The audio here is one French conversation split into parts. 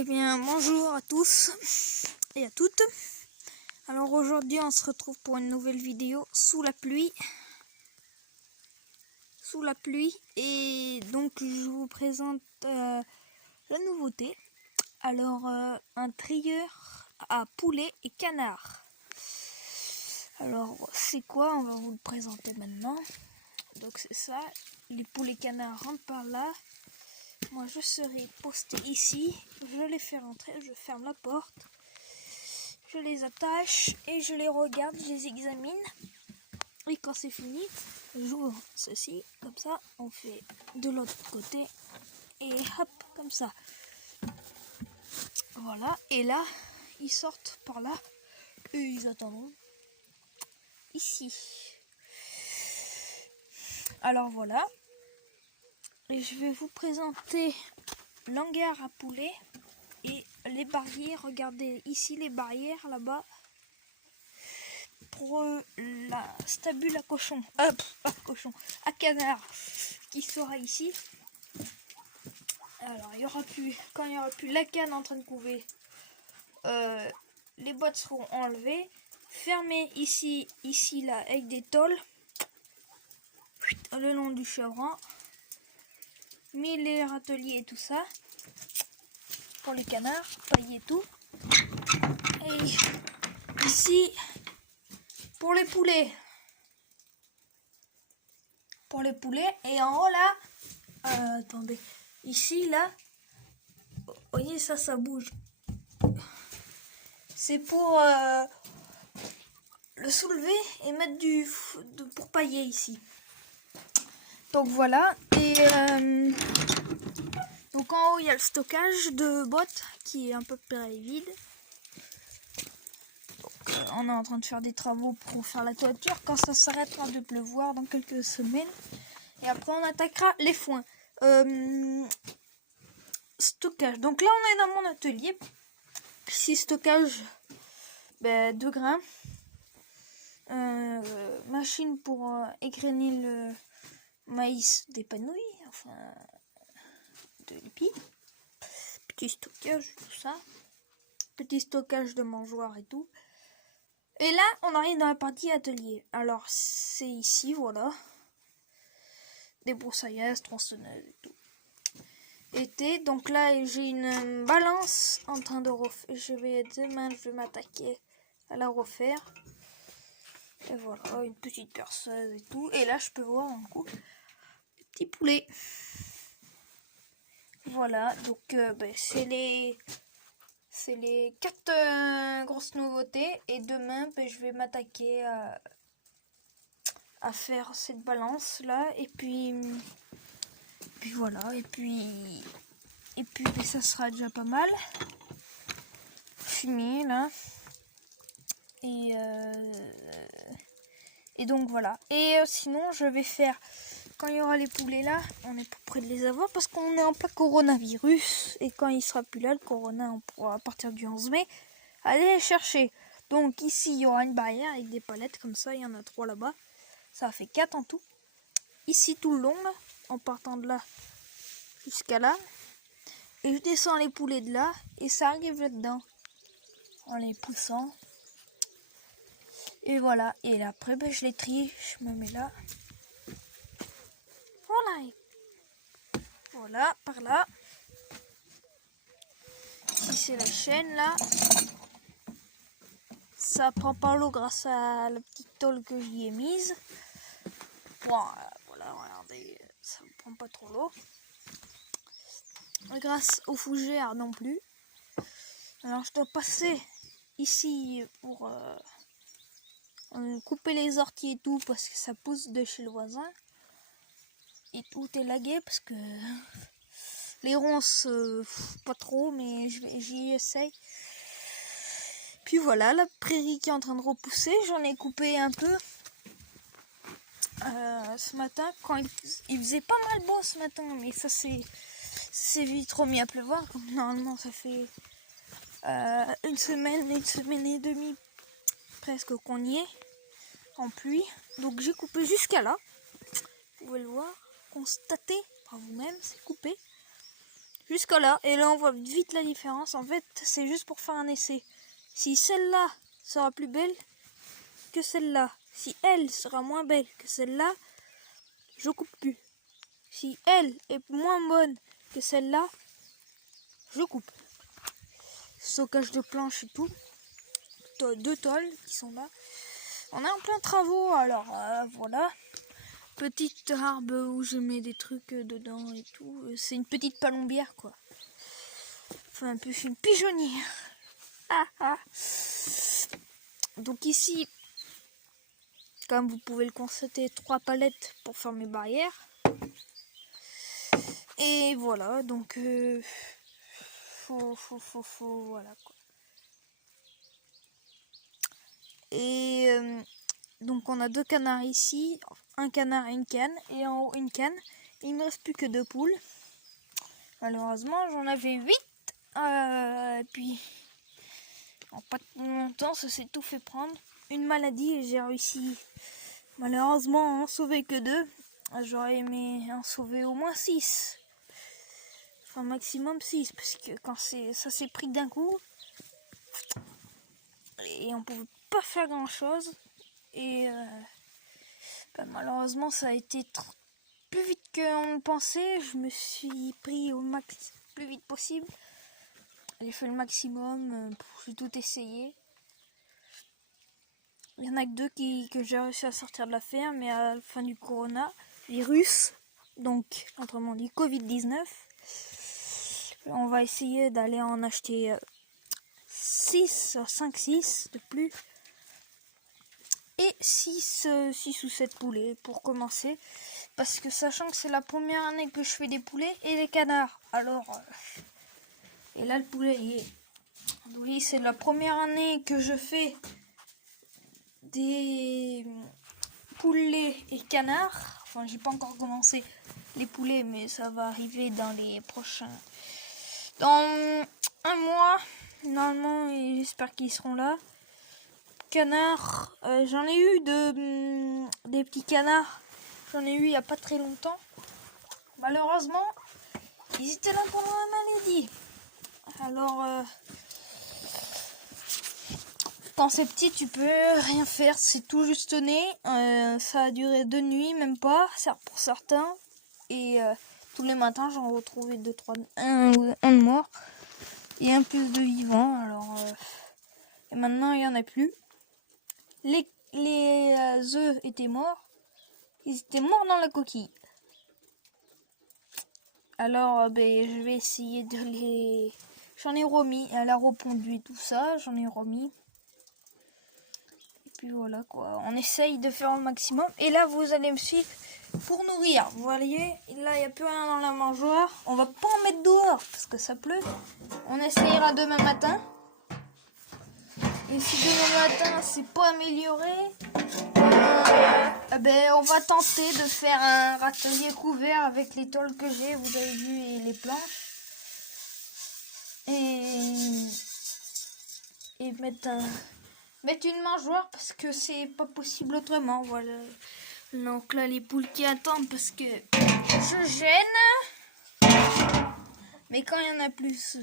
Eh bien, bonjour à tous et à toutes. Alors aujourd'hui, on se retrouve pour une nouvelle vidéo sous la pluie. Et donc, je vous présente la nouveauté. Alors, un trieur à poulet et canard. Alors, c'est quoi? On va vous le présenter maintenant. Donc, c'est ça. Les poulets canards rentrent par là. Moi, je serai posté ici. Je les fais rentrer. Je ferme la porte. Je les attache et je les regarde. Je les examine. Et quand c'est fini, j'ouvre ceci. Comme ça, on fait de l'autre côté. Et hop, comme ça. Voilà. Et là, ils sortent par là. Et ils attendront ici. Alors voilà. Et je vais vous présenter l'hangar à poulet et les barrières. Regardez ici les barrières là-bas pour la stabule à cochon. À canard qui sera ici. Alors il y aura plus, quand il y aura plus la canne en train de couver, les bottes seront enlevées, fermées ici là avec des tôles le long du chevron. Mis les râteliers et tout ça pour les canards, pailler tout. Et ici pour les poulets. Et en haut là, attendez, ici là, vous voyez ça bouge. C'est pour le soulever et mettre pour pailler ici. Donc voilà. Et donc en haut il y a le stockage de bottes qui est un peu près vide. Donc on est en train de faire des travaux pour faire la toiture. Quand ça s'arrêtera de pleuvoir dans quelques semaines. Et après on attaquera les foins. Stockage. Donc là on est dans mon atelier. Ici stockage de grains. Machine pour égrainer le maïs d'épanoui, enfin de l'épi. Petit stockage, tout ça. Petit stockage de mangeoires et tout. Et là, on arrive dans la partie atelier. Alors, c'est ici, voilà. Des broussailleuses, tronçonneuses et tout. Été, donc là, j'ai une balance en train de refaire. Demain, je vais m'attaquer à la refaire. Et voilà, une petite perceuse et tout. Et là, je peux voir un coup des petits poulets. Voilà, donc c'est les 4 grosses nouveautés. Et demain, je vais m'attaquer à faire cette balance là. Et puis voilà. Et puis ça sera déjà pas mal. Fini là. Et donc voilà. Et sinon, je vais faire, quand il y aura les poulets là, on est pas près de les avoir parce qu'on est en plein coronavirus. Et quand il sera plus là, le corona, on pourra à partir du 11 mai aller les chercher. Donc ici, il y aura une barrière avec des palettes comme ça. Il y en a 3 là-bas. Ça fait 4 en tout. Ici tout le long, là, en partant de là jusqu'à là. Et je descends les poulets de là et ça arrive là-dedans en les poussant. Et voilà. Et là, après, je les trie. Je me mets là. Voilà. Voilà, par là. Ici, c'est la chaîne, là. Ça prend pas l'eau grâce à la petite tôle que j'y ai mise. Bon, voilà, regardez. Ça ne prend pas trop l'eau. Grâce aux fougères non plus. Alors, je dois passer ici pour couper les orties et tout parce que ça pousse de chez le voisin. Et tout est lagué parce que les ronces, pas trop, mais j'y essaye. Puis voilà, la prairie qui est en train de repousser, j'en ai coupé un peu ce matin. Quand il faisait pas mal beau ce matin, mais ça c'est vite remis à pleuvoir. Comme normalement ça fait une semaine et demie presque qu'on y est en pluie. Donc j'ai coupé jusqu'à là. Vous pouvez le voir, constater par vous-même, c'est coupé. jusqu'à là. Et là, on voit vite la différence. En fait, c'est juste pour faire un essai. Si celle-là sera plus belle que celle-là, si elle sera moins belle que celle-là, je coupe plus. Si elle est moins bonne que celle-là, je coupe. Stockage de planches et tout. 2 tôles qui sont là. On est en plein travaux, alors voilà. Petite arbre où je mets des trucs dedans et tout. C'est une petite palombière, quoi. Enfin, un peu une pigeonnière. Ah, ah. Donc ici, comme vous pouvez le constater, 3 palettes pour faire mes barrières. Et voilà, donc voilà quoi. Et donc on a 2 canards ici, un canard et une canne, et en haut une canne. Il ne me reste plus que 2 poules. Malheureusement, j'en avais 8. Et puis, en pas longtemps, ça s'est tout fait prendre. Une maladie et j'ai réussi malheureusement à en sauver que 2. J'aurais aimé en sauver au moins 6. Enfin, maximum 6, parce que quand ça s'est pris d'un coup, et on pouvait pas faire grand chose. Et malheureusement, ça a été plus vite qu'on le pensait. Je me suis pris au max plus vite possible. J'ai fait le maximum, j'ai tout essayé. Il y en a que 2 que j'ai réussi à sortir de la ferme, mais à la fin du coronavirus, donc autrement dit Covid-19, on va essayer d'aller en acheter 5-6 de plus. Et 6 ou 7 poulets pour commencer. Parce que sachant que c'est la première année que je fais des poulets et des canards. Alors, et là le poulet il est. Oui, c'est la première année que je fais des poulets et canards. Enfin, j'ai pas encore commencé les poulets, mais ça va arriver dans les prochains. Dans un mois, normalement, et j'espère qu'ils seront là. Canards, j'en ai eu des petits canards. J'en ai eu il n'y a pas très longtemps. Malheureusement, ils étaient là pendant la maladie. Alors, quand c'est petit, tu peux rien faire. C'est tout juste né. Ça a duré 2 nuits, même pas, pour certains. Et tous les matins, j'en retrouvais 2-3, un de mort et un plus de vivant. Alors, et maintenant, il n'y en a plus. Les œufs étaient morts. Ils étaient morts dans la coquille. Alors, je vais essayer de les... J'en ai remis. Elle a repondu et tout ça. J'en ai remis. Et puis voilà quoi. On essaye de faire au maximum. Et là, vous allez me suivre pour nourrir. Vous voyez, là, il n'y a plus rien dans la mangeoire. On va pas en mettre dehors parce que ça pleut. On essayera demain matin. Et si demain matin c'est pas amélioré, on va tenter de faire un râtelier couvert avec les tôles que j'ai, vous avez vu, et les planches. Et mettre une mangeoire parce que c'est pas possible autrement. Voilà. Donc là les poules qui attendent parce que je gêne. Mais quand il y en a plus,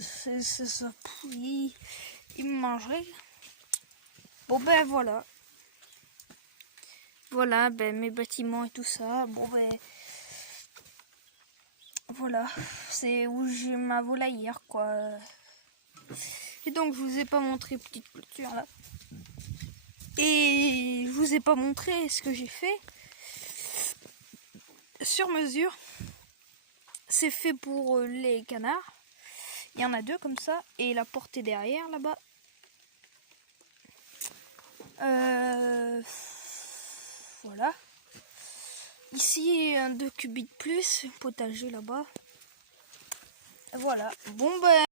ils me mangeraient. Bon voilà. Voilà, mes bâtiments et tout ça. Bon voilà. C'est où j'ai ma volaillère quoi. Et donc je vous ai pas montré petite clôture là. Et je vous ai pas montré ce que j'ai fait. Sur mesure. C'est fait pour les canards. Il y en a 2 comme ça. Et la porte est derrière là-bas. Voilà. Ici, un 2 cubiques plus, potager là-bas. Voilà. Bon